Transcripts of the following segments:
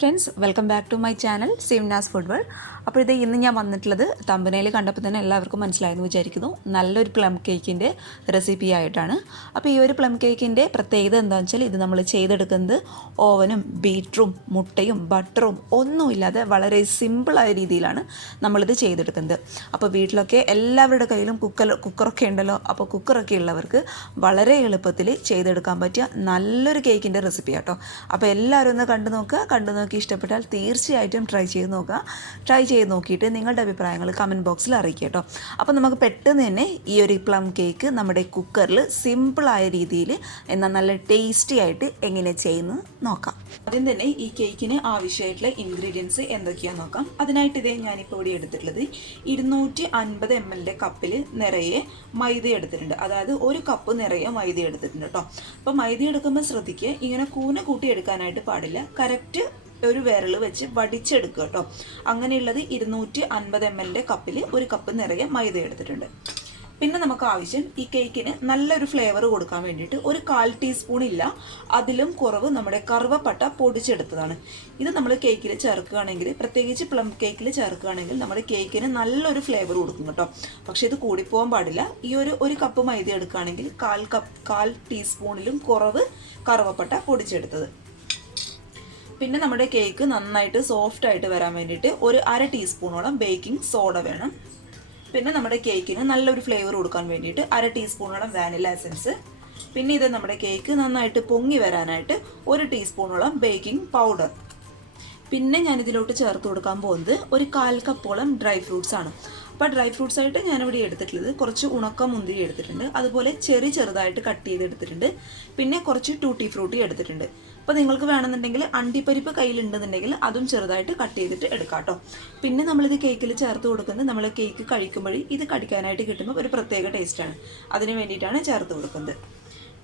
Friends welcome back to my channel Simnas food world. അപ്പോൾ ഇത് ഇന്ന് ഞാൻ വന്നിട്ടുള്ളത് തമ്പനയിൽ കണ്ടപ്പോൾ തന്നെ എല്ലാവർക്കും മനസ്സിലായെന്ന് വിചാരിക്കുന്നു, നല്ലൊരു പ്ലം കേക്കിൻ്റെ റെസിപ്പി ആയിട്ടാണ്. അപ്പോൾ ഈ ഒരു പ്ലം കേക്കിൻ്റെ പ്രത്യേകത എന്താണെന്ന് വെച്ചാൽ ഇത് നമ്മൾ ചെയ്തെടുക്കുന്നത് ഓവനും ബീറ്ററും മുട്ടയും ബട്ടറും ഒന്നുമില്ലാതെ വളരെ സിമ്പിളായ രീതിയിലാണ് നമ്മളിത് ചെയ്തെടുക്കുന്നത്. അപ്പോൾ വീട്ടിലൊക്കെ എല്ലാവരുടെ കയ്യിലും കുക്കറൊക്കെ ഉണ്ടല്ലോ. അപ്പോൾ കുക്കറൊക്കെ ഉള്ളവർക്ക് വളരെ എളുപ്പത്തിൽ ചെയ്തെടുക്കാൻ പറ്റിയ നല്ലൊരു കേക്കിൻ്റെ റെസിപ്പി ആട്ടോ. അപ്പോൾ എല്ലാവരും ഒന്ന് കണ്ടു നോക്കി ഇഷ്ടപ്പെട്ടാൽ തീർച്ചയായിട്ടും ട്രൈ ചെയ്ത് നോക്കിയിട്ട് നിങ്ങളുടെ അഭിപ്രായങ്ങൾ കമൻറ്റ് ബോക്സിൽ അറിയിക്കുക കേട്ടോ. അപ്പോൾ നമുക്ക് പെട്ടെന്ന് തന്നെ ഈ ഒരു പ്ലം കേക്ക് നമ്മുടെ കുക്കറിൽ സിമ്പിളായ രീതിയിൽ എന്നാൽ നല്ല ടേസ്റ്റി ആയിട്ട് എങ്ങനെ ചെയ്യുന്നത് നോക്കാം. ആദ്യം തന്നെ ഈ കേക്കിന് ആവശ്യമായിട്ടുള്ള ഇൻഗ്രീഡിയൻസ് എന്തൊക്കെയാണെന്ന് നോക്കാം. അതിനായിട്ട് ഇതേ ഞാനിപ്പോൾ ഇവിടെ എടുത്തിട്ടുള്ളത് 250 ml കപ്പിൽ നിറയെ മൈദ എടുത്തിട്ടുണ്ട്. അതായത് ഒരു കപ്പ് നിറയെ മൈദ എടുത്തിട്ടുണ്ട് കേട്ടോ. അപ്പോൾ മൈദ എടുക്കുമ്പോൾ ശ്രദ്ധിക്കുക, ഇങ്ങനെ കൂന കൂട്ടി എടുക്കാനായിട്ട് പാടില്ല. കറക്റ്റ് ഒരു വിരൽ വെച്ച് വടിച്ചെടുക്കുക കേട്ടോ. അങ്ങനെയുള്ളത് 250 ml കപ്പിൽ ഒരു കപ്പ് നിറയെ മൈദ എടുത്തിട്ടുണ്ട്. പിന്നെ നമുക്ക് ആവശ്യം ഈ കേക്കിന് നല്ലൊരു ഫ്ലേവർ കൊടുക്കാൻ വേണ്ടിയിട്ട് ഒരു 1/4 ടീസ്പൂൺ ഇല്ല അതിലും കുറവ് നമ്മുടെ കറുവപ്പട്ട പൊടിച്ചെടുത്തതാണ്. ഇത് നമ്മൾ കേക്കിൽ ചേർക്കുകയാണെങ്കിൽ, പ്രത്യേകിച്ച് പ്ലം കേക്കിൽ ചേർക്കുകയാണെങ്കിൽ നമ്മുടെ കേക്കിന് നല്ലൊരു ഫ്ലേവർ കൊടുക്കും കേട്ടോ. പക്ഷെ ഇത് കൂടിപ്പോകാൻ പാടില്ല. ഈ ഒരു കപ്പ് മൈദ എടുക്കുകയാണെങ്കിൽ 1/4 ടീസ്പൂണിലും കുറവ് കറുവപ്പട്ട പൊടിച്ചെടുത്തത്. പിന്നെ നമ്മുടെ കേക്ക് നന്നായിട്ട് സോഫ്റ്റ് ആയിട്ട് വരാൻ വേണ്ടിയിട്ട് ഒരു 1/2 ടീസ്പൂണോളം ബേക്കിംഗ് സോഡ വേണം. പിന്നെ നമ്മുടെ കേക്കിന് നല്ലൊരു ഫ്ലേവർ കൊടുക്കാൻ വേണ്ടിയിട്ട് 1/2 ടീസ്പൂണോളം വാനില എസൻസ്. പിന്നെ ഇത് നമ്മുടെ കേക്ക് നന്നായിട്ട് പൊങ്ങി വരാനായിട്ട് 1 ടീസ്പൂണോളം ബേക്കിംഗ് പൗഡർ. പിന്നെ ഞാനിതിലോട്ട് ചേർത്ത് കൊടുക്കാൻ പോകുന്നത് ഒരു 1/4 കപ്പോളം ഡ്രൈ ഫ്രൂട്ട്സ് ആണ്. അപ്പോൾ ഡ്രൈ ഫ്രൂട്ട്സ് ആയിട്ട് ഞാനിവിടെ എടുത്തിട്ടുള്ളത് കുറച്ച് ഉണക്ക മുന്തിരി എടുത്തിട്ടുണ്ട്, അതുപോലെ ചെറുതായിട്ട് കട്ട് ചെയ്തെടുത്തിട്ടുണ്ട്. പിന്നെ കുറച്ച് ടൂട്ടി ഫ്രൂട്ടി എടുത്തിട്ടുണ്ട്. അപ്പോൾ നിങ്ങൾക്ക് വേണമെന്നുണ്ടെങ്കിൽ അണ്ടിപ്പരിപ്പ് കയ്യിലുണ്ടെന്നുണ്ടെങ്കിൽ അതും ചെറുതായിട്ട് കട്ട് ചെയ്തിട്ട് എടുക്കാം കേട്ടോ. പിന്നെ നമ്മളിത് കേക്കിൽ ചേർത്ത് കൊടുക്കുന്നത്, നമ്മൾ കേക്ക് കഴിക്കുമ്പോൾ ഇത് കടിക്കാനായിട്ട് കിട്ടുമ്പോൾ ഒരു പ്രത്യേക ടേസ്റ്റാണ്, അതിന് വേണ്ടിയിട്ടാണ് ചേർത്ത് കൊടുക്കുന്നത്.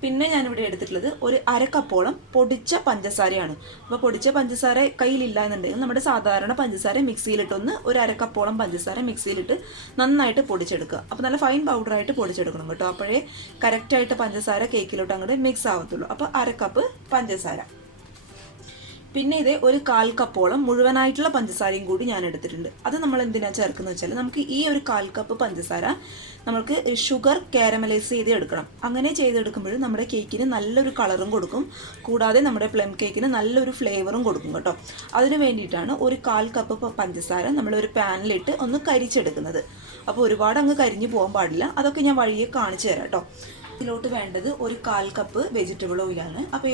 പിന്നെ ഞാനിവിടെ എടുത്തിട്ടുള്ളത് ഒരു 1/2 കപ്പോളം പൊടിച്ച പഞ്ചസാരയാണ്. അപ്പോൾ പൊടിച്ച പഞ്ചസാര കയ്യിലില്ല എന്നുണ്ടെങ്കിൽ നമ്മുടെ സാധാരണ പഞ്ചസാര മിക്സിയിലിട്ടൊന്ന് ഒരു 1/2 കപ്പോളം പഞ്ചസാര മിക്സിയിലിട്ട് നന്നായിട്ട് പൊടിച്ചെടുക്കുക. അപ്പോൾ നല്ല ഫൈൻ പൗഡറായിട്ട് പൊടിച്ചെടുക്കണം കേട്ടോ. അപ്പോഴേ കറക്റ്റായിട്ട് പഞ്ചസാര കേക്കിലോട്ട് അങ്ങോട്ട് മിക്സ് ആവത്തുള്ളൂ. അപ്പോൾ 1/2 കപ്പ് പഞ്ചസാര. പിന്നെ ഇത് ഒരു 1/4 കപ്പോളം മുഴുവനായിട്ടുള്ള പഞ്ചസാരയും കൂടി ഞാൻ എടുത്തിട്ടുണ്ട്. അത് നമ്മൾ എന്തിനാണ് ചേർക്കുന്നത് വെച്ചാൽ, നമുക്ക് ഈ ഒരു 1/4 കപ്പ് പഞ്ചസാര നമുക്ക് ഷുഗർ കാരമലൈസ് ചെയ്ത് എടുക്കണം. അങ്ങനെ ചെയ്തെടുക്കുമ്പോൾ നമ്മുടെ കേക്കിന് നല്ലൊരു കളറും കൊടുക്കും, കൂടാതെ നമ്മുടെ പ്ലം കേക്കിന് നല്ലൊരു ഫ്ലേവറും കൊടുക്കും കേട്ടോ. അതിന് വേണ്ടിയിട്ടാണ് ഒരു 1/4 കപ്പ് പഞ്ചസാര നമ്മളൊരു പാനിലിട്ട് ഒന്ന് കരിച്ചെടുക്കുന്നത്. അപ്പോൾ ഒരുപാട് അങ്ങ് കരിഞ്ഞു പോകാൻ പാടില്ല. അതൊക്കെ ഞാൻ വഴിയെ കാണിച്ചു തരാം കേട്ടോ. ഇതിലോട്ട് വേണ്ടത് ഒരു 1/4 കപ്പ് വെജിറ്റബിൾ ഓയിലാണ്. അപ്പോൾ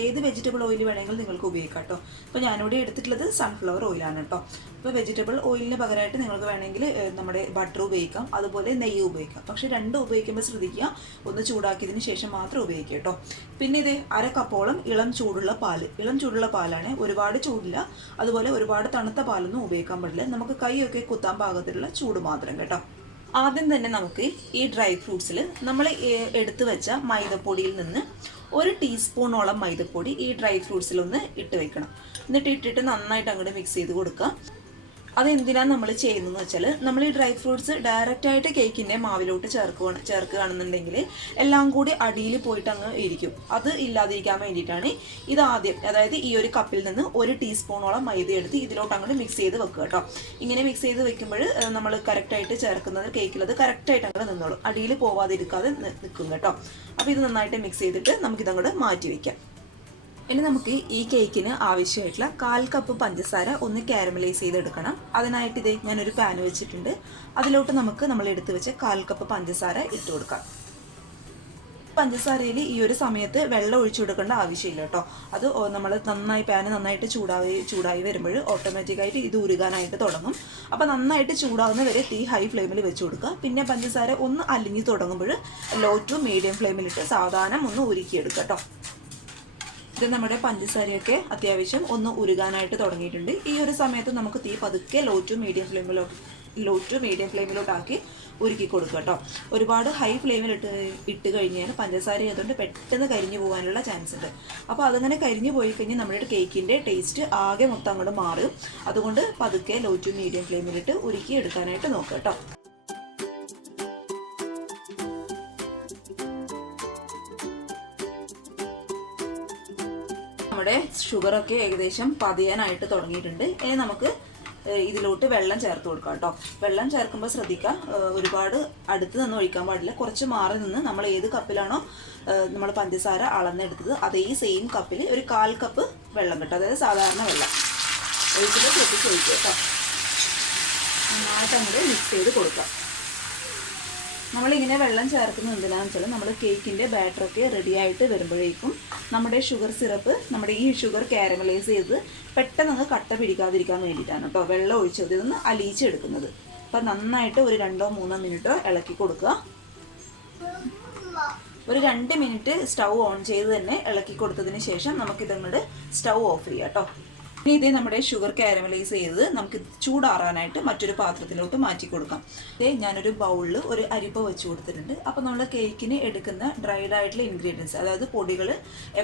ഏത് വെജിറ്റബിൾ ഓയിൽ വേണമെങ്കിലും നിങ്ങൾക്ക് ഉപയോഗിക്കാം കേട്ടോ. അപ്പോൾ ഞാനിവിടെ എടുത്തിട്ടുള്ളത് സൺഫ്ലവർ ഓയിലാണ് കേട്ടോ. അപ്പോൾ വെജിറ്റബിൾ ഓയിലിന് പകരമായിട്ട് നിങ്ങൾക്ക് വേണമെങ്കിൽ നമ്മുടെ ബട്ടർ ഉപയോഗിക്കാം, അതുപോലെ നെയ്യ് ഉപയോഗിക്കാം. പക്ഷേ രണ്ടും ഉപയോഗിക്കുമ്പോൾ ശ്രദ്ധിക്കുക, ഒന്ന് ചൂടാക്കിയതിന് ശേഷം മാത്രം ഉപയോഗിക്കുക കേട്ടോ. പിന്നെ ഇത് 1/2 കപ്പോളം ഇളം ചൂടുള്ള പാലാണ്. ഒരുപാട് ചൂടില്ല, അതുപോലെ ഒരുപാട് തണുത്ത പാലൊന്നും ഉപയോഗിക്കാൻ പാടില്ല. നമുക്ക് കൈയൊക്കെ കുത്താൻ പാകത്തിലുള്ള ചൂട് മാത്രം കേട്ടോ. ആദ്യം തന്നെ നമുക്ക് ഈ ഡ്രൈ ഫ്രൂട്ട്സിൽ നമ്മൾ എടുത്തു വെച്ച മൈദപ്പൊടിയിൽ നിന്ന് 1 ടീസ്പൂണോളം മൈദപ്പൊടി ഈ ഡ്രൈ ഫ്രൂട്ട്സിലൊന്ന് ഇട്ട് വെക്കണം. എന്നിട്ട് ഇട്ടിട്ട് നന്നായിട്ട് അങ്ങോട്ട് മിക്സ് ചെയ്ത് കൊടുക്കുക. അതെന്തിനാണ് നമ്മൾ ചെയ്യുന്നതെന്ന് വെച്ചാൽ, നമ്മൾ ഈ ഡ്രൈ ഫ്രൂട്ട്സ് ഡയറക്റ്റായിട്ട് കേക്കിൻ്റെ മാവിലോട്ട് ചേർക്കുകയാണെന്നുണ്ടെങ്കിൽ എല്ലാം കൂടി അടിയിൽ പോയിട്ട് അങ്ങ് ഇരിക്കും. അത് ഇല്ലാതിരിക്കാൻ വേണ്ടിയിട്ടാണ് ഇത് ആദ്യം, അതായത് ഈ ഒരു കപ്പിൽ നിന്ന് 1 ടീസ്പൂണോളം മൈദ എടുത്ത് ഇതിലോട്ട് അങ്ങോട്ട് മിക്സ് ചെയ്ത് വെക്കുക കേട്ടോ. ഇങ്ങനെ മിക്സ് ചെയ്ത് വെക്കുമ്പോൾ നമ്മൾ കറക്റ്റായിട്ട് ചേർക്കുന്നത് കേക്കിലത് കറക്റ്റായിട്ട് അങ്ങോട്ട് നിന്നോളും, അടിയിൽ പോവാതിരിക്കാതെ നിൽക്കും കേട്ടോ. അപ്പോൾ ഇത് നന്നായിട്ട് മിക്സ് ചെയ്തിട്ട് നമുക്കിതങ്ങോട്ട് മാറ്റി വയ്ക്കാം. ഇനി നമുക്ക് ഈ കേക്കിന് ആവശ്യമായിട്ടുള്ള 1/4 കപ്പ് പഞ്ചസാര ഒന്ന് കാരമലൈസ് ചെയ്തെടുക്കണം. അതിനായിട്ട് ഇതേ ഞാനൊരു പാൻ വെച്ചിട്ടുണ്ട്. അതിലോട്ട് നമ്മൾ എടുത്തു വെച്ച 1/4 കപ്പ് പഞ്ചസാര ഇട്ട് കൊടുക്കാം. പഞ്ചസാരയിൽ ഈ ഒരു സമയത്ത് വെള്ളം ഒഴിച്ചു കൊടുക്കേണ്ട ആവശ്യമില്ല കേട്ടോ. അത് നമ്മൾ പാൻ നന്നായിട്ട് ചൂടായി വരുമ്പോൾ ഓട്ടോമാറ്റിക്കായിട്ട് ഇത് ഉരുകാനായിട്ട് തുടങ്ങും. അപ്പോൾ നന്നായിട്ട് ചൂടാവുന്ന വരെ തീ ഹൈ ഫ്ലെയിമിൽ വെച്ച് കൊടുക്കുക. പിന്നെ പഞ്ചസാര ഒന്ന് അലിഞ്ഞ് തുടങ്ങുമ്പോൾ ലോ ടു മീഡിയം ഫ്ലെയിമിലിട്ട് സാവധാനം ഒന്ന് ഉരുക്കിയെടുക്കുക കേട്ടോ. ഇത് നമ്മുടെ പഞ്ചസാരയൊക്കെ അത്യാവശ്യം ഒന്ന് ഉരുകാനായിട്ട് തുടങ്ങിയിട്ടുണ്ട്. ഈ ഒരു സമയത്ത് നമുക്ക് തീ പതുക്കെ ലോ ടു മീഡിയം ഫ്ലെയിമിലോട്ടാക്കി ഉരുക്കി കൊടുക്കുക കേട്ടോ. ഒരുപാട് ഹൈ ഫ്ലെയിമിൽ ഇട്ട് കഴിഞ്ഞാൽ പഞ്ചസാര ആയതുകൊണ്ട് പെട്ടെന്ന് കരിഞ്ഞു പോകാനുള്ള ചാൻസ് ഉണ്ട്. അപ്പോൾ അതങ്ങനെ കരിഞ്ഞു പോയി കഴിഞ്ഞാൽ നമ്മുടെ കേക്കിൻ്റെ ടേസ്റ്റ് ആകെ മൊത്തം അങ്ങോട്ട് മാറും. അതുകൊണ്ട് പതുക്കെ ലോ ടു മീഡിയം ഫ്ലെയിമിലിട്ട് ഉരുക്കി എടുക്കാനായിട്ട് നോക്കുക കേട്ടോ. നമ്മുടെ ഷുഗറൊക്കെ ഏകദേശം പതിയാനായിട്ട് തുടങ്ങിയിട്ടുണ്ട്. ഇനി നമുക്ക് ഇതിലോട്ട് വെള്ളം ചേർത്ത് കൊടുക്കാം കേട്ടോ. വെള്ളം ചേർക്കുമ്പോൾ ശ്രദ്ധിക്കുക, ഒരുപാട് അടുത്ത് നിന്ന് ഒഴിക്കാൻ പാടില്ല. കുറച്ച് മാറി നിന്ന് നമ്മൾ ഏത് കപ്പിലാണോ നമ്മൾ പഞ്ചസാര അളന്നെടുത്തത് അതേ സെയിം കപ്പിൽ ഒരു 1/4 കപ്പ് വെള്ളം കിട്ടും. അതായത് സാധാരണ വെള്ളം ഒഴിച്ചിട്ട് ശ്രദ്ധിച്ച് ഒഴിക്കുക കേട്ടോ. നന്നായിട്ട് അങ്ങോട്ട് മിക്സ് ചെയ്ത് കൊടുക്കാം. നമ്മളിങ്ങനെ വെള്ളം ചേർക്കുന്നത് എന്തിനാണെന്ന് വെച്ചാൽ നമ്മൾ കേക്കിൻ്റെ ബാറ്ററൊക്കെ റെഡി ആയിട്ട് വരുമ്പോഴേക്കും നമ്മുടെ ഷുഗർ സിറപ്പ്, നമ്മുടെ ഈ ഷുഗർ കാരമലൈസ് ചെയ്ത് പെട്ടെന്ന് കട്ട പിടിക്കാതിരിക്കാൻ വേണ്ടിയിട്ടാണ് കേട്ടോ വെള്ളം ഒഴിച്ചത് ഇതൊന്ന് അലിയിച്ചെടുക്കുന്നത്. അപ്പം നന്നായിട്ട് ഒരു 2-3 മിനിറ്റോ ഇളക്കി കൊടുക്കുക. ഒരു 2 മിനിറ്റ് സ്റ്റൗ ഓൺ ചെയ്ത് തന്നെ ഇളക്കി കൊടുത്തതിന് ശേഷം നമുക്കിതങ്ങോട്ട് സ്റ്റൗ ഓഫ് ചെയ്യാം കേട്ടോ. ഇനി ഇതേ നമ്മുടെ ഷുഗർ കാരമലൈസ് ചെയ്ത് നമുക്ക് ചൂടാറാനായിട്ട് മറ്റൊരു പാത്രത്തിലോട്ട് മാറ്റി കൊടുക്കാം. ഇതേ ഞാനൊരു ബൗളിൽ ഒരു അരിപ്പ വെച്ച് കൊടുത്തിട്ടുണ്ട്. അപ്പോൾ നമ്മൾ കേക്കിന് എടുക്കുന്ന ഡ്രൈഡ് ആയിട്ടുള്ള ഇൻഗ്രീഡിയൻസ്, അതായത് പൊടികൾ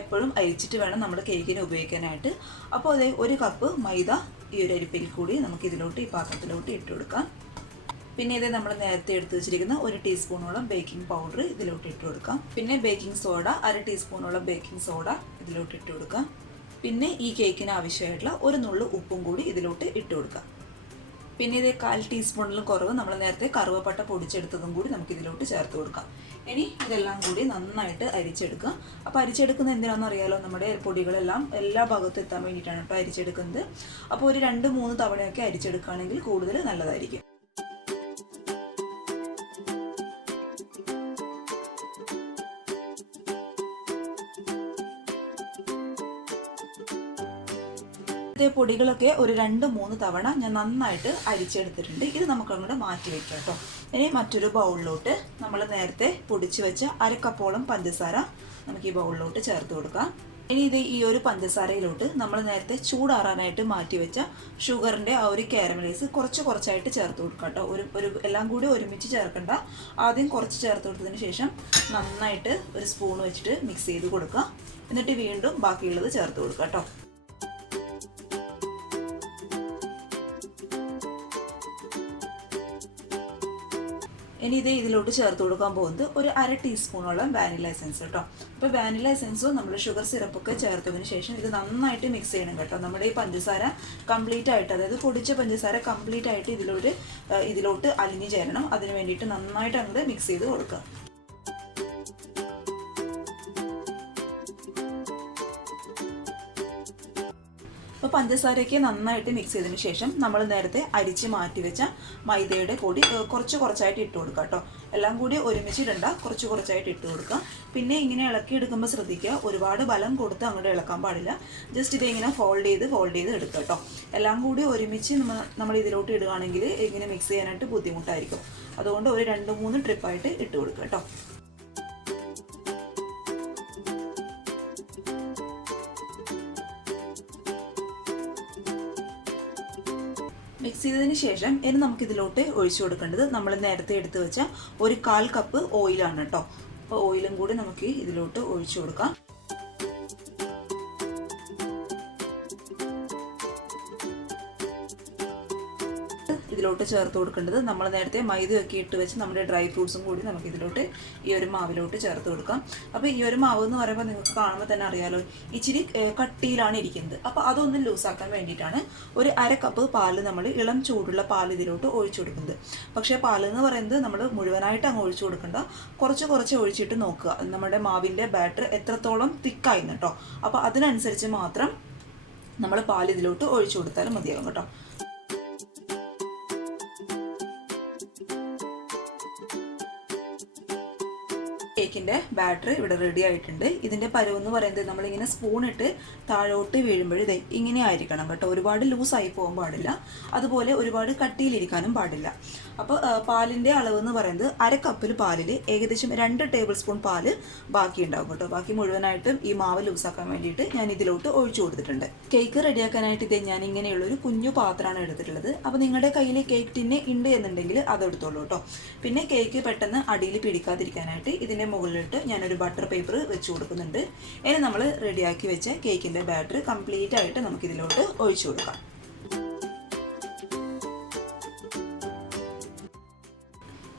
എപ്പോഴും അരിച്ചിട്ട് വേണം നമ്മുടെ കേക്കിന് ഉപയോഗിക്കാനായിട്ട്. അപ്പോൾ അതേ 1 കപ്പ് മൈദ ഈ ഒരു അരിപ്പയിൽ കൂടി നമുക്കിതിലോട്ട് ഈ പാത്രത്തിലോട്ട് ഇട്ട് കൊടുക്കാം. പിന്നെ ഇത് നമ്മൾ നേരത്തെ എടുത്ത് വെച്ചിരിക്കുന്ന 1 ടീസ്പൂണോളം ബേക്കിംഗ് പൗഡർ ഇതിലോട്ട് ഇട്ട് കൊടുക്കാം. പിന്നെ ബേക്കിംഗ് സോഡ 1/2 ടീസ്പൂണോളം ബേക്കിംഗ് സോഡ ഇതിലോട്ട് ഇട്ട് കൊടുക്കാം. പിന്നെ ഈ കേക്കിന് ആവശ്യമായിട്ടുള്ള 1 നുള്ളു ഉപ്പും കൂടി ഇതിലോട്ട് ഇട്ട് കൊടുക്കാം. പിന്നെ ഇത് 1/4 ടീസ്പൂണിലും കുറവ് നമ്മൾ നേരത്തെ കറുവപ്പട്ട പൊടിച്ചെടുത്തതും കൂടി നമുക്ക് ഇതിലോട്ട് ചേർത്ത് കൊടുക്കാം. ഇനി ഇതെല്ലാം കൂടി നന്നായിട്ട് അരിച്ചെടുക്കുക. അപ്പോൾ അരിച്ചെടുക്കുന്നത് എന്തിനാണെന്ന് അറിയാലോ, നമ്മുടെ പൊടികളെല്ലാം എല്ലാ ഭാഗത്തും എത്താൻ വേണ്ടിയിട്ടാണ് കേട്ടോ അരിച്ചെടുക്കുന്നത്. അപ്പോൾ ഒരു 2-3 തവണയൊക്കെ അരിച്ചെടുക്കുകയാണെങ്കിൽ കൂടുതൽ നല്ലതായിരിക്കും. പൊടികളൊക്കെ ഒരു 2-3 തവണ ഞാൻ നന്നായിട്ട് അരിച്ചെടുത്തിട്ടുണ്ട്. ഇത് നമുക്ക് അങ്ങോട്ട് മാറ്റി വെക്കാം കേട്ടോ. ഇനി മറ്റൊരു ബൗളിലോട്ട് നമ്മൾ നേരത്തെ പൊടിച്ച് വെച്ച 1/2 കപ്പോളം പഞ്ചസാര നമുക്ക് ഈ ബൗളിലോട്ട് ചേർത്ത് കൊടുക്കാം. ഇനി ഇത് ഈ ഒരു പഞ്ചസാരയിലോട്ട് നമ്മൾ നേരത്തെ ചൂടാറാനായിട്ട് മാറ്റി വെച്ച ഷുഗറിൻ്റെ ആ ഒരു കാരമലൈസ് കുറച്ചായിട്ട് ചേർത്ത് കൊടുക്കാം കേട്ടോ. ഒരു എല്ലാം കൂടി ഒരുമിച്ച് ചേർക്കണ്ട. ആദ്യം കുറച്ച് ചേർത്ത് കൊടുത്തതിന് ശേഷം നന്നായിട്ട് ഒരു സ്പൂൺ വെച്ചിട്ട് മിക്സ് ചെയ്ത് കൊടുക്കുക. എന്നിട്ട് വീണ്ടും ബാക്കിയുള്ളത് ചേർത്ത് കൊടുക്കുക കേട്ടോ. ഇനി ഇത് ഇതിലോട്ട് ചേർത്ത് കൊടുക്കാൻ പോകുന്നത് ഒരു 1/2 ടീസ്പൂണോളം വാനില എസൻസ് കേട്ടോ. അപ്പോൾ വാനില എസൻസും നമ്മൾ ഷുഗർ സിറപ്പൊക്കെ ചേർത്തതിന് ശേഷം ഇത് നന്നായിട്ട് മിക്സ് ചെയ്യണം കേട്ടോ. നമ്മുടെ ഈ പഞ്ചസാര കംപ്ലീറ്റ് ആയിട്ട്, അതായത് പൊടിച്ച പഞ്ചസാര കംപ്ലീറ്റ് ആയിട്ട് ഇതിലോട്ട് അലിഞ്ഞു ചേരണം. അതിന് വേണ്ടിയിട്ട് നന്നായിട്ട് അങ്ങോട്ട് മിക്സ് ചെയ്ത് കൊടുക്കുക. അപ്പോൾ പഞ്ചസാരയ്ക്ക് നന്നായിട്ട് മിക്സ് ചെയ്തതിന് ശേഷം നമ്മൾ നേരത്തെ അരിച്ച് മാറ്റി വെച്ച മൈദയുടെ പൊടി കുറച്ചായിട്ട് ഇട്ട് കൊടുക്കുക കേട്ടോ. എല്ലാം കൂടി ഒരുമിച്ചിടണ്ട, കുറച്ചായിട്ട് ഇട്ട് കൊടുക്കുക. പിന്നെ ഇങ്ങനെ ഇളക്കിയെടുക്കുമ്പോൾ ശ്രദ്ധിക്കുക, ഒരുപാട് ബലം കൊടുത്ത് അങ്ങോട്ട് ഇളക്കാൻ പാടില്ല. ജസ്റ്റ് ഇതിങ്ങനെ ഫോൾഡ് ചെയ്ത് എടുക്കുക കേട്ടോ. എല്ലാം കൂടി ഒരുമിച്ച് നമ്മൾ ഇതിലോട്ട് ഇടുകയാണെങ്കിൽ ഇങ്ങനെ മിക്സ് ചെയ്യാനായിട്ട് ബുദ്ധിമുട്ടായിരിക്കും. അതുകൊണ്ട് ഒരു 2-3 ട്രിപ്പായിട്ട് ഇട്ട് കൊടുക്കുക കേട്ടോ. മിക്സ് ചെയ്തതിന് ശേഷം ഇനി നമുക്കിതിലോട്ട് ഒഴിച്ചു കൊടുക്കേണ്ടത് നമ്മൾ നേരത്തെ എടുത്ത് വെച്ച ഒരു 1/4 കപ്പ് ഓയിലാണ് കേട്ടോ. അപ്പോൾ ഓയിലും കൂടി നമുക്ക് ഇതിലോട്ട് ഒഴിച്ചു കൊടുക്കാം. ഇതിലോട്ട് ചേർത്ത് കൊടുക്കേണ്ടത് നമ്മൾ നേരത്തെ മൈദയൊക്കെ ഇട്ട് വെച്ച് നമ്മുടെ ഡ്രൈ ഫ്രൂട്ട്സും കൂടി നമുക്ക് ഇതിലോട്ട് ഈ ഒരു മാവിലോട്ട് ചേർത്ത് കൊടുക്കാം. അപ്പോൾ ഈ ഒരു മാവ് എന്ന് പറയുമ്പോൾ നിങ്ങൾക്ക് കാണുമ്പോൾ തന്നെ അറിയാലോ, ഇച്ചിരി കട്ടിയിലാണ് ഇരിക്കുന്നത്. അപ്പോൾ അതൊന്ന് ലൂസാക്കാൻ വേണ്ടിയിട്ടാണ് ഒരു 1/2 കപ്പ് പാല്, നമ്മൾ ഇളം ചൂടുള്ള പാൽ ഇതിലോട്ട് ഒഴിച്ചു കൊടുക്കുന്നത്. പക്ഷേ പാലെന്ന് പറയുന്നത് നമ്മൾ മുഴുവനായിട്ട് അങ്ങ് ഒഴിച്ചു കൊടുക്കണ്ട, കുറച്ച് ഒഴിച്ചിട്ട് നോക്കുക നമ്മുടെ മാവിൻ്റെ ബാറ്റർ എത്രത്തോളം തിക്കായിരുന്നു കേട്ടോ. അപ്പോൾ അതിനനുസരിച്ച് മാത്രം നമ്മൾ പാൽ ഇതിലോട്ട് ഒഴിച്ചു കൊടുത്താലും മതിയാകും കേട്ടോ. കേക്കിൻ്റെ ബാറ്റർ ഇവിടെ റെഡി ആയിട്ടുണ്ട്. ഇതിൻ്റെ പരുവെന്ന് പറയുന്നത് നമ്മളിങ്ങനെ സ്പൂണിട്ട് താഴോട്ട് വീഴുമ്പോൾ ഇതേ ഇങ്ങനെ ആയിരിക്കണം കേട്ടോ. ഒരുപാട് ലൂസായി പോകാൻ പാടില്ല, അതുപോലെ ഒരുപാട് കട്ടിയിലിരിക്കാനും പാടില്ല. അപ്പോൾ പാലിൻ്റെ അളവെന്ന് പറയുന്നത് 1/2 കപ്പിൽ പാലിൽ ഏകദേശം 2 ടേബിൾ സ്പൂൺ പാല് ബാക്കി ഉണ്ടാവും കേട്ടോ. ബാക്കി മുഴുവനായിട്ടും ഈ മാവ് ലൂസാക്കാൻ വേണ്ടിയിട്ട് ഞാൻ ഇതിലോട്ട് ഒഴിച്ചു കൊടുത്തിട്ടുണ്ട്. കേക്ക് റെഡിയാക്കാനായിട്ട് ഇതേ ഞാൻ ഇങ്ങനെയുള്ളൊരു കുഞ്ഞു പാത്രമാണ് എടുത്തിട്ടുള്ളത്. അപ്പോൾ നിങ്ങളുടെ കയ്യിൽ കേക്ക് ടിന്ന് ഉണ്ട് എന്നുണ്ടെങ്കിൽ അതെടുത്തോളൂ കേട്ടോ. പിന്നെ കേക്ക് പെട്ടെന്ന് അടിയിൽ പിടിക്കാതിരിക്കാനായിട്ട് ഇതിൻ്റെ മുകളിലിട്ട് ഞാനൊരു ബട്ടർ പേപ്പർ വെച്ച് കൊടുക്കുന്നുണ്ട്. ഇനി നമ്മൾ റെഡിയാക്കി വെച്ച കേക്കിൻ്റെ ബാറ്റർ കംപ്ലീറ്റ് ആയിട്ട് നമുക്കിതിലോട്ട് ഒഴിച്ചു കൊടുക്കാം.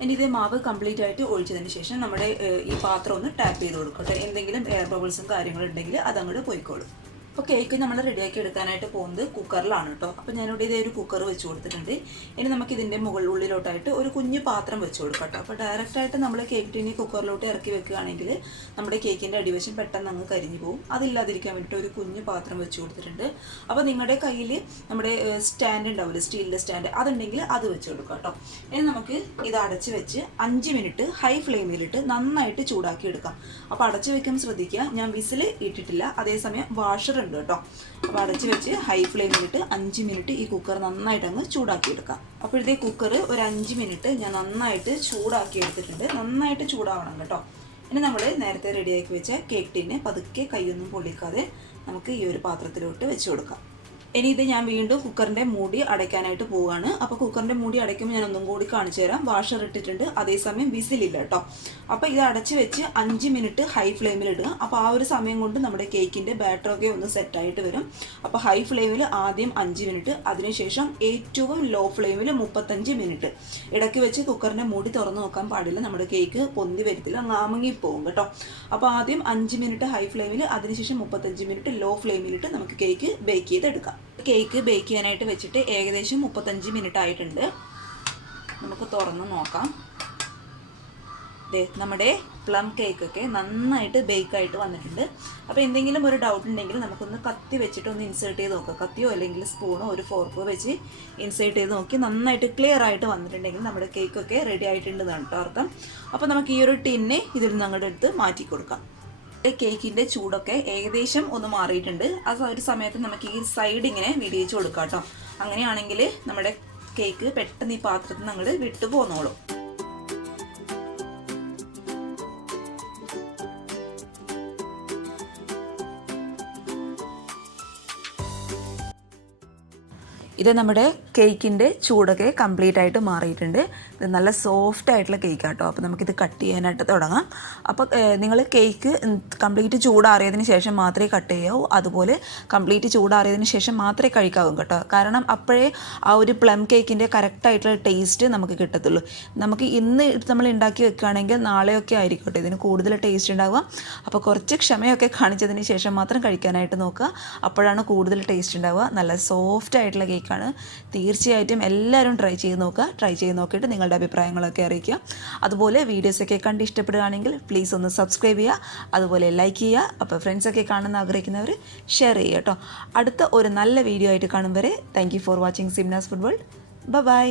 ഇനി ഇത് മാവ് കംപ്ലീറ്റ് ആയിട്ട് ഒഴിച്ചതിന് ശേഷം നമ്മുടെ ഈ പാത്രം ഒന്ന് ടാപ്പ് ചെയ്ത് കൊടുക്കട്ടെ. എന്തെങ്കിലും എയർ ബബിൾസും കാര്യങ്ങളും ഉണ്ടെങ്കിൽ അതങ്ങോട്ട് പോയിക്കോളും. അപ്പോൾ കേക്ക് നമ്മൾ റെഡിയാക്കി എടുക്കാനായിട്ട് പോകുന്നത് കുക്കറിലാണ് കേട്ടോ. അപ്പോൾ ഞാനിവിടെ ഇതേ ഒരു കുക്കർ വെച്ച് കൊടുത്തിട്ടുണ്ട്. ഇനി നമുക്ക് ഇതിൻ്റെ ഉള്ളിലോട്ടായിട്ട് ഒരു കുഞ്ഞു പാത്രം വെച്ച് കൊടുക്കാം കേട്ടോ. അപ്പോൾ ഡയറക്റ്റായിട്ട് നമ്മൾ കേക്ക് ടിന്നി കുക്കറിലോട്ട് ഇറക്കി വെക്കുകയാണെങ്കിൽ നമ്മുടെ കേക്കിൻ്റെ അടിവശം പെട്ടെന്ന് അങ്ങ് കരിഞ്ഞു പോകും. അതില്ലാതിരിക്കാൻ വേണ്ടിയിട്ട് ഒരു കുഞ്ഞു പാത്രം വെച്ച് കൊടുത്തിട്ടുണ്ട്. അപ്പോൾ നിങ്ങളുടെ കയ്യിൽ നമ്മുടെ സ്റ്റാൻഡ് ഉണ്ടാവില്ല, സ്റ്റീലിൻ്റെ സ്റ്റാൻഡ്, അതുണ്ടെങ്കിൽ അത് വെച്ച് കൊടുക്കാം കേട്ടോ. ഇനി നമുക്ക് ഇത് അടച്ച് വെച്ച് 5 മിനിറ്റ് ഹൈ ഫ്ലെയിമിലിട്ട് നന്നായിട്ട് ചൂടാക്കി എടുക്കാം. അപ്പോൾ അടച്ച് വെക്കാൻ ശ്രദ്ധിക്കുക, ഞാൻ വിസിൽ ഇട്ടിട്ടില്ല, അതേസമയം വാഷർ ഉണ്ട് കേട്ടോ. അപ്പോൾ അടച്ച് വെച്ച് ഹൈ ഫ്ലെയിമിലിട്ട് 5 മിനിറ്റ് ഈ കുക്കർ നന്നായിട്ട് അങ്ങ് ചൂടാക്കി എടുക്കാം. അപ്പോൾ ഇതേ കുക്കർ ഒരു 5 മിനിറ്റ് ഞാൻ നന്നായിട്ട് ചൂടാക്കി എടുത്തിട്ടുണ്ട്. നന്നായിട്ട് ചൂടാവണം കേട്ടോ. ഇനി നമ്മൾ നേരത്തെ റെഡിയാക്കി വെച്ച കേക്ക് ടിന്നെ പതുക്കെ കൈയൊന്നും പൊള്ളിക്കാതെ നമുക്ക് ഈ ഒരു പാത്രത്തിലോട്ട് വെച്ച് കൊടുക്കാം. ഇനി ഇത് ഞാൻ വീണ്ടും കുക്കറിൻ്റെ മൂടി അടയ്ക്കാനായിട്ട് പോവുകയാണ്. അപ്പോൾ കുക്കറിൻ്റെ മൂടി അടയ്ക്കുമ്പോൾ ഞാൻ ഒന്നും കൂടി കാണിച്ചു തരാം. വാഷർ ഇട്ടിട്ടുണ്ട്, അതേസമയം വിസിലില്ല കേട്ടോ. അപ്പോൾ ഇത് അടച്ച് വെച്ച് 5 മിനിറ്റ് ഹൈ ഫ്ലെയിമിൽ ഇടുക. അപ്പോൾ ആ ഒരു സമയം കൊണ്ട് നമ്മുടെ കേക്കിൻ്റെ ബാറ്ററൊക്കെ ഒന്ന് സെറ്റായിട്ട് വരും. അപ്പോൾ ഹൈ ഫ്ലെയിമിൽ ആദ്യം 5 മിനിറ്റ്, അതിനുശേഷം ഏറ്റവും ലോ ഫ്ലെയിമിൽ 35 മിനിറ്റ്. ഇടയ്ക്ക് വെച്ച് കുക്കറിൻ്റെ മൂടി തുറന്ന് നോക്കാൻ പാടില്ല, നമ്മുടെ കേക്ക് പൊന്തി വരത്തില്ല, അങ്ങാമങ്ങിപ്പോവും കേട്ടോ. അപ്പോൾ ആദ്യം 5 മിനിറ്റ് ഹൈ ഫ്ലെയിമിൽ, അതിനുശേഷം 35 മിനിറ്റ് ലോ ഫ്ലെയിമിലിട്ട് നമുക്ക് കേക്ക് ബേക്ക് ചെയ്തെടുക്കാം. കേക്ക് ബേക്ക് ചെയ്യാനായിട്ട് വെച്ചിട്ട് ഏകദേശം 35 മിനിറ്റ് ആയിട്ടുണ്ട്. നമുക്ക് തുറന്ന് നോക്കാം. നമ്മുടെ പ്ലം കേക്കൊക്കെ നന്നായിട്ട് ബേക്കായിട്ട് വന്നിട്ടുണ്ട്. അപ്പോൾ എന്തെങ്കിലും ഒരു ഡൗട്ട് ഉണ്ടെങ്കിൽ നമുക്കൊന്ന് കത്തി വെച്ചിട്ട് ഒന്ന് ഇൻസേർട്ട് ചെയ്ത് നോക്കാം. കത്തിയോ അല്ലെങ്കിൽ സ്പൂണോ ഒരു ഫോർക്കോ വെച്ച് ഇൻസേർട്ട് ചെയ്ത് നോക്കി നന്നായിട്ട് ക്ലിയർ ആയിട്ട് വന്നിട്ടുണ്ടെങ്കിൽ നമ്മുടെ കേക്കൊക്കെ റെഡി ആയിട്ടുണ്ടെന്നാണ് കേട്ടോ അർത്ഥം. അപ്പോൾ നമുക്ക് ഈ ഒരു ടിന്നെ ഇതിൽ നിന്ന് അങ്ങോട്ട് എടുത്ത് മാറ്റി കൊടുക്കാം. കേക്കിൻ്റെ ചൂടൊക്കെ ഏകദേശം ഒന്ന് മാറിയിട്ടുണ്ട്. ആ ഒരു സമയത്ത് നമുക്ക് ഈ സൈഡ് ഇങ്ങനെ വിടിയിച്ച് കൊടുക്കാം കേട്ടോ. അങ്ങനെയാണെങ്കിൽ നമ്മുടെ കേക്ക് പെട്ടെന്ന് ഈ പാത്രത്തിൽ നിന്ന് അങ്ങോട്ട് വിട്ടു പോന്നോളും. ഇത് നമ്മുടെ കേക്കിൻ്റെ ചൂടൊക്കെ കംപ്ലീറ്റ് ആയിട്ട് മാറിയിട്ടുണ്ട്. ഇത് നല്ല സോഫ്റ്റ് ആയിട്ടുള്ള കേക്കാണ് കേട്ടോ. അപ്പോൾ നമുക്കിത് കട്ട് ചെയ്യാനായിട്ട് തുടങ്ങാം. അപ്പോൾ നിങ്ങൾ കേക്ക് കംപ്ലീറ്റ് ചൂടാറിയതിന് ശേഷം മാത്രമേ കട്ട് ചെയ്യാവൂ, അതുപോലെ കംപ്ലീറ്റ് ചൂടാറിയതിന് ശേഷം മാത്രമേ കഴിക്കാവൂ കേട്ടോ. കാരണം അപ്പോഴേ ആ ഒരു പ്ലം കേക്കിൻ്റെ കറക്റ്റായിട്ടുള്ള ടേസ്റ്റ് നമുക്ക് കിട്ടത്തുള്ളൂ. നമുക്ക് ഇന്ന് നമ്മൾ ഉണ്ടാക്കി വെക്കുകയാണെങ്കിൽ നാളെയൊക്കെ ആയിരിക്കും കേട്ടോ ഇതിന് കൂടുതൽ ടേസ്റ്റ് ഉണ്ടാവുക. അപ്പോൾ കുറച്ച് ക്ഷമയൊക്കെ കാണിച്ചതിന് ശേഷം മാത്രം കഴിക്കാനായിട്ട് നോക്കുക, അപ്പോഴാണ് കൂടുതൽ ടേസ്റ്റ് ഉണ്ടാവുക. നല്ല സോഫ്റ്റ് ആയിട്ടുള്ള കേക്ക് ആണ്. തീർച്ചയായിട്ടും എല്ലാവരും ട്രൈ ചെയ്ത് നോക്കുക. ട്രൈ ചെയ്ത് നോക്കിയിട്ട് നിങ്ങളുടെ അഭിപ്രായങ്ങളൊക്കെ അറിയിക്കുക. അതുപോലെ വീഡിയോസൊക്കെ കണ്ട് ഇഷ്ടപ്പെടുകയാണെങ്കിൽ പ്ലീസ് ഒന്ന് സബ്സ്ക്രൈബ് ചെയ്യുക, അതുപോലെ ലൈക്ക് ചെയ്യുക. അപ്പോൾ ഫ്രണ്ട്സൊക്കെ കാണുന്ന ആഗ്രഹിക്കുന്നവർ ഷെയർ ചെയ്യുക കേട്ടോ. അടുത്ത ഒരു നല്ല വീഡിയോ ആയിട്ട് കാണും വരെ thank you for watching Simnas food world. By.